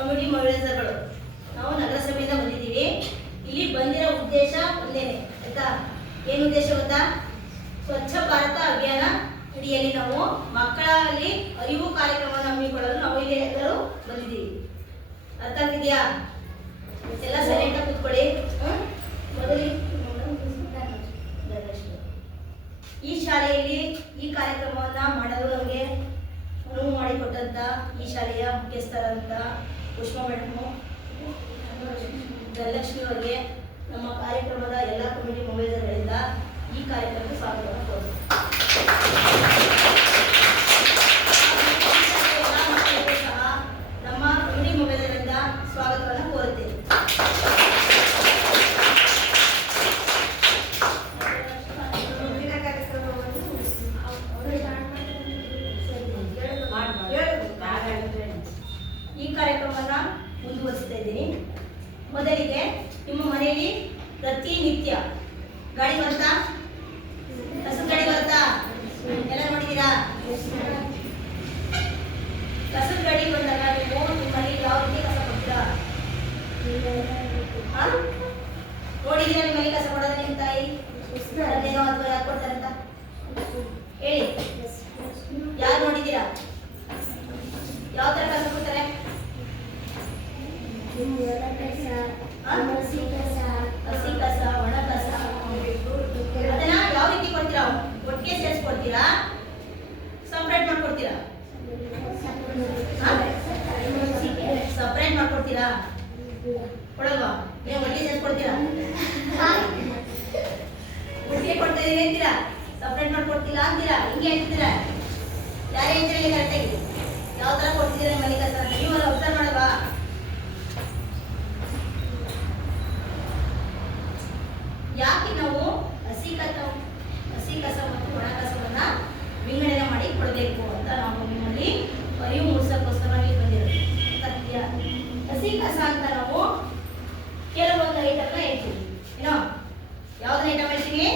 Community ಮೊಬಿಲೈಸರ್ಗಳು ನಾವು ನಗರಸಭೆಯಿಂದ ಬಂದಿದ್ದೀವಿ. ಇಲ್ಲಿ ಬಂದಿರೋ ಉದ್ದೇಶ ಒಂದೇನೆ ಆಯ್ತಾ. ಏನು ಉದ್ದೇಶ ಗೊತ್ತಾ? ಸ್ವಚ್ಛ ಭಾರತ ಅಭಿಯಾನ ಅಡಿಯಲ್ಲಿ ನಾವು ಮಕ್ಕಳಲ್ಲಿ ಅರಿವು ಕಾರ್ಯಕ್ರಮವನ್ನು ಹಮ್ಮಿಕೊಳ್ಳಲು ನಾವು ಇಲ್ಲಿ ಎಲ್ಲರೂ ಬಂದಿದ್ದೀವಿ. ಅರ್ಥ ಆಗ್ತಿದೆಯಾ? ಎಲ್ಲ ಸೈಲೆಂಟಾಗಿ ಕೂತ್ಕೊಳ್ಳಿ. ಈ ಶಾಲೆಯಲ್ಲಿ ಈ ಕಾರ್ಯಕ್ರಮವನ್ನು ಮಾಡಲು ನಮಗೆ ಅನುವು ಮಾಡಿಕೊಟ್ಟಂತ ಈ ಶಾಲೆಯ ಮುಖ್ಯಸ್ಥರಂತ ಪುಷ್ಪಾ ಮೇಡಮು, ಧನಲಕ್ಷ್ಮಿ ಅವರಿಗೆ ನಮ್ಮ ಕಾರ್ಯಕ್ರಮದ ಎಲ್ಲ ಕಮ್ಯುನಿಟಿ ಮೊಬೈಲ್ಗಳಿಂದ ಈ ಕಾರ್ಯಕ್ರಮಕ್ಕೆ ಸ್ವಾಗತವನ್ನು ಕೋರುತ್ತೇವೆ. ಸಹ ನಮ್ಮ ಕಮ್ಯುನಿಟಿ ಮೊಬೈಲ್ಗಳಿಂದ ಸ್ವಾಗತವನ್ನು ಕೋರುತ್ತೇವೆ. ಈ ಕಾರ್ಯಕ್ರಮವನ್ನು ಮುಂದುವರಿಸ್ತಾ ಇದ್ದೀನಿ. ಮೊದಲಿಗೆ ನಿಮ್ಮ ಮನೆಯಲ್ಲಿ ಪ್ರತಿನಿತ್ಯ ಗಾಡಿ ಬರ್ತಾ, ಕಸದ ಗಾಡಿ ಬರ್ತಾ ಎಲ್ಲ ನೋಡಿದ್ದೀರಾ? ಕಸದ ಗಾಡಿ ಬಂದಾಗ ನೀವು ನಿಮ್ಮಲ್ಲಿ ಯಾವ ರೀತಿ ಕಸ ಕೊಡ್ತೀರಾ? ನೋಡಿದ್ದೀರಾ ನಿಮ್ಮಲ್ಲಿ ಕಸ ಕೊಡೋದು? ನಿಮ್ಮ ತಾಯಿ ಏನೋ ಅಥವಾ ಯಾರು ಕೊಡ್ತಾರೆ ಅಂತ ಹೇಳಿ. ಯಾರು ನೋಡಿದ್ದೀರಾ? ಯಾವ ತರ ಕಸ ಕೊಡ್ತಾರೆ? ಹಸಿ ಕಸ, ಒಣ ಕಸ. ಅದನ್ನ ಯಾವ ರೀತಿ ಕೊಡ್ತೀರಾ? ಒಟ್ಟಿಗೆ ಸೇರಿಸ್ಕೊಡ್ತೀರಾ? ಸಪ್ರೇಟ್ ಮಾಡ್ಕೊಡ್ತೀರಾ? ಸಪ್ರೇಟ್ ಮಾಡ್ಕೊಡ್ತೀರಾ? ಕೊಡಲ್ವಾ? ನೀವು ಒಟ್ಟಿಗೆ ಸೇರಿಸ್ಕೊಡ್ತೀರಾ? ಒಟ್ಟಿಗೆ ಕೊಡ್ತಾ ಇದೀನಿ ಅಂತೀರಾ? ಸಪ್ರೇಟ್ ಮಾಡ್ಕೊಡ್ತೀರಾ ಅಂತೀರಾ? ಹಿಂಗೆ ಹೇಳ್ತೀರಾ? ಯಾರೇ ಹೇಳ್ತೀರಾ ಕರೆಕ್ಟಾಗಿ? ಯಾವ ತರ ಕೊಡ್ತಿದ್ದೀರಾ ನಿಮ್ಮ ಮನೆ ಕಸ? ನೀವೆಲ್ಲ ಅಬ್ಸರ್ವ್ ಮಾಡಲ್ವಾ? ಯಾಕೆ ನಾವು ಹಸಿ ಕಸ ಮತ್ತು ಒಣ ಕಸವನ್ನ ವಿಂಗಡಣೆ ಮಾಡಿ ಕೊಡಬೇಕು ಅಂತ ನಾವು ನಿಮ್ಮಲ್ಲಿ ಅರಿವು ಮೂಡಿಸೋಕ್ಕೋಸ್ಕರ ಇಲ್ಲಿ ಬಂದಿರೋದು. ಸತ್ಯ. ಹಸಿ ಕಸ ಅಂತ ನಾವು ಕೆಲವೊಂದು ಐಟಮ್ನ ಹೇಳ್ತೀವಿ. ಏನೋ ಯಾವ್ದು ಐಟಮ್ ಹೇಳ್ತೀವಿ?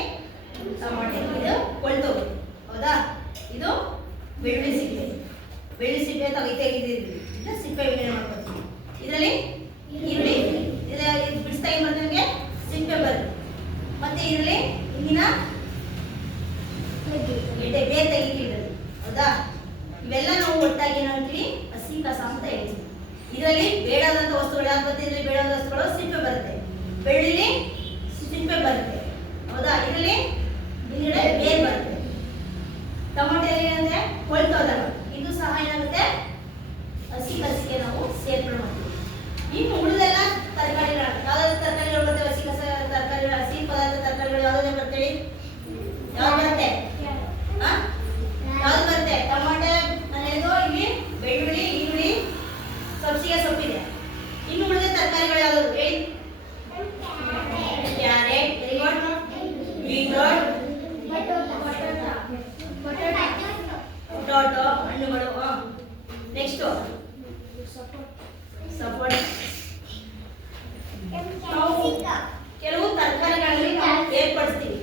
ಟೊಮಾಟೆ. ಇದು ಕೊಳ್ತೋಗಿ, ಹೌದಾ? ಇದು ಬೆಳ್ಳುಳ್ಳಿ ಸಿಪ್ಪೆ. ಬೆಳ್ಳುಳ್ಳಿ ಸಿಪ್ಪೆ ತೆಗೆದಿದ್ದೀವಿ. ಇದನ್ನ ಸಿಪ್ಪೆ ವಿಂಗಡಣೆ ಮಾಡ್ಕೊತೀವಿ. ಇದರಲ್ಲಿ ಈರುಳ್ಳಿ, ಇದರಲ್ಲಿ ಬಿಡಿಸ್ತಾ ಏನು ಬರ್ತದೆ ನಿಮಗೆ? ಸಿಪ್ಪೆ ಬರುತ್ತೆ. ಮತ್ತೆ ಇದರಲ್ಲಿ ಹಿಂದಿನ ಗೆಡ್ಡೆ ಬೇರೆ ತೆಗಿತೀವಿ, ಹೌದಾ? ಇವೆಲ್ಲ ನಾವು ಒಟ್ಟಾಗಿ ಏನಂತೀವಿ? ಹಸಿ ಕಸ ಅಂತ ಹೇಳ್ತೀವಿ. ಇದರಲ್ಲಿ ಬೇಡಾದಂತ ವಸ್ತುಗಳು ಯಾವ್ದು ಬರುತ್ತೆ? ಇದರಲ್ಲಿ ಬೇಡಾದ ವಸ್ತುಗಳು ಸಿಪ್ಪೆ ಬರುತ್ತೆ, ಬೆಳ್ಳುಳ್ಳಿ ಸಿಪ್ಪೆ ಬರುತ್ತೆ, ಹೌದಾ? ಇದರಲ್ಲಿ ಹಿಂದ್ಗಡೆ ಬೇರೆ ಬರುತ್ತೆ. ಟೊಮಾಟೆಯಲ್ಲಿ ಏನಂದ್ರೆ ಕೊಳ್ತೋದಾಗ ಇದು ಸಹ ಏನಾಗುತ್ತೆ? ಹಸಿ ಕಸಿಗೆ ನಾವು ಸೇರ್ಪಡೆ ಮಾಡ್ತೀವಿ. ಇನ್ನು ಉಳಿದೆಲ್ಲ ತರಕಾರಿಗಳು, ಯಾವ್ದಾದ್ರು ತರಕಾರಿಗಳು ಬರ್ತವೆ ಹಸಿ ಕಸ ತರಕಾರಿಗಳು, ಹಸಿ ಪದಾರ್ಥ ತರಕಾರಿಗಳು ಯಾವ್ದು ಬರ್ತೇಳಿ? ಯಾವ್ದು ಬರುತ್ತೆ? ಯಾವ್ದು ಬರುತ್ತೆ? ಟೊಮಾಟೆ ಅನ್ನೋದು, ಇಲ್ಲಿ ಬೆಳ್ಳುಳ್ಳಿ, ಈರುಳ್ಳಿ, ಸಬ್ಸಿಗೆ ಸೊಪ್ಪಿದೆ. ಇನ್ನು ಉಳಿದ ತರಕಾರಿಗಳು ಯಾವ್ದು ಹೇಳಿ? ಕ್ಯಾರೆಟ್, ಬೀಟ್ರೋಟ್, ಟೊಟೊ ಹಣ್ಣುಗಳು. ನೆಕ್ಸ್ಟ್ ಸಪೋಟ. ಕೆಲವು ತರಕಾರಿಗಳಲ್ಲಿ ನಾವು ಏರ್ಪಡಿಸ್ತೀವಿ.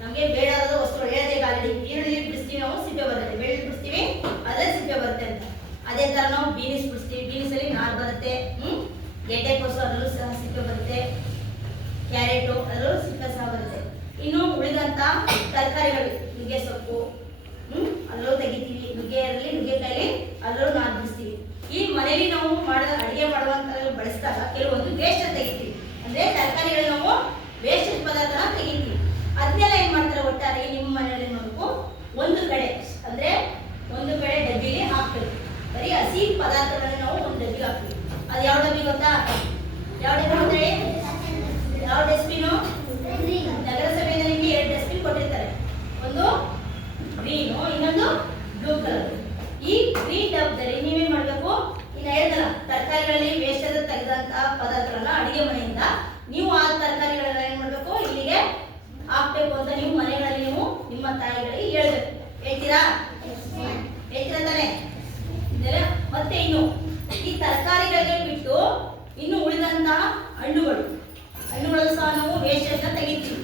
ನಮಗೆ ಬೇಡಾದ ವಸ್ತುಗಳು ಹೇಳದೆ ಆಲ್ರೆಡಿ. ಈರುಳ್ಳಿ ಬಿಡಿಸ್ತೀವಿ ನಾವು, ಸಿಪ್ಪೆ ಬರುತ್ತೆ. ಬೆಳ್ಳುಳ್ಳಿ ಬಿಡಿಸ್ತೀವಿ, ಅದೇ ಸಿಪ್ಪೆ ಬರುತ್ತೆ ಅಂತ. ಅದೇ ತರ ನಾವು ಬೀನ್ಸ್ ಬಿಡಿಸ್ತೀವಿ, ಬೀನ್ಸಲ್ಲಿ ನಾರು ಬರುತ್ತೆ. ಗೆಡ್ಡೆಕೋಸು ಅದರಲ್ಲೂ ಸಹ ಸಿಪ್ಪೆ ಬರುತ್ತೆ. ಕ್ಯಾರೆಟು ಅದರಲ್ಲೂ ಸಿಪ್ಪೆ ಸಹ ಬರುತ್ತೆ. ಇನ್ನು ಉಳಿದಂತ ತರಕಾರಿಗಳು, ನುಗ್ಗೆ ಸೊಪ್ಪು ಅಲ್ಲೂ ತೆಗಿತೀವಿ. ನುಗ್ಗೆಕಾಯಲ್ಲಿ ಅಲ್ಲೂ ನಾರು ಬಿಡಿಸ್ತೀವಿ. ಈ ಮನೆಯಲ್ಲಿ ನಾವು ಅಡಿಗೆ ಮಾಡುವಂತ ಬಳಸಿದಾಗ ಕೆಲವೊಂದು ವೇಸ್ಟ್ ತೆಗಿತೀವಿ. ಅಂದ್ರೆ ತರಕಾರಿಗಳು ನಾವು ವೇಸ್ಟೇಜ್ ಪದಾರ್ಥನ ತೆಗಿತೀವಿ. ಅದನ್ನೆಲ್ಲ ಏನ್ ಮಾಡ್ತಾರೆ? ಒಟ್ಟಾರೆ ನಿಮ್ಮ ಮನೆಯಲ್ಲಿ ನೋಡ್ಬೇಕು, ಒಂದು ಕಡೆ ಅಂದ್ರೆ ಒಂದು ಕಡೆ ಡಬ್ಬಿಲಿ ಹಾಕ್ತೀವಿ. ಬರೀ ಹಸಿ ಪದಾರ್ಥಗಳನ್ನ ನಾವು ಒಂದು ಡಬ್ಬಿಗೆ ಹಾಕ್ತೀವಿ. ಅದು ಯಾವ ಡಬ್ಬಿ ಗೊತ್ತಾ? ಯಾವ ಡಬ್ಬಿ ಅಂತ ಹೇಳಿ? ಯಾವ ಡಸ್ಟ್ಬಿನ್? ನಗರಸಭೆಯಿಂದ ನಿಮಗೆ 2 ಡಸ್ಟ್ಬಿನ್ ಕೊಟ್ಟಿರ್ತಾರೆ. ಒಂದು ಗ್ರೀನು, ಇನ್ನೊಂದು ಬ್ಲೂ ಕಲರ್. ಈ ಗ್ರೀನ್ ಡಬ್ಬದಲ್ಲಿ ನೀವೇನ್ ಮಾಡ್ಬೇಕು? ಈಗ ಹೇಳಿದಲ್ಲ, ತರಕಾರಿಗಳಲ್ಲಿ ವೇಸ್ಟೇಜ್ ತೆಗೆದಂತ ಪದಾರ್ಥಗಳನ್ನ ಅಡಿಗೆ ಮನೆಯಿಂದ ನೀವು ಆ ತರಕಾರಿಗಳನ್ನ ಏನ್ ಮಾಡ್ಬೇಕು? ಇಲ್ಲಿಗೆ ಹಾಕ್ಬೇಕು ಅಂತ ನೀವು ಮನೆಗಳಲ್ಲಿ ನೀವು ನಿಮ್ಮ ತಾಯಿಗಳಿಗೆ ಹೇಳ್ಬೇಕು. ಹೇಳ್ತೀರಾ? ಹೇಳ್ತೀರಾ ತಾನೆ? ಮತ್ತೆ ಇನ್ನು ಈ ತರಕಾರಿಗಳಿಗೆ ಬಿಟ್ಟು ಇನ್ನು ಉಳಿದಂತಹ ಹಣ್ಣುಗಳು ಸಹ ನಾವು ವೇಸ್ಟೇಜ್ ತೆಗಿತೀವಿ.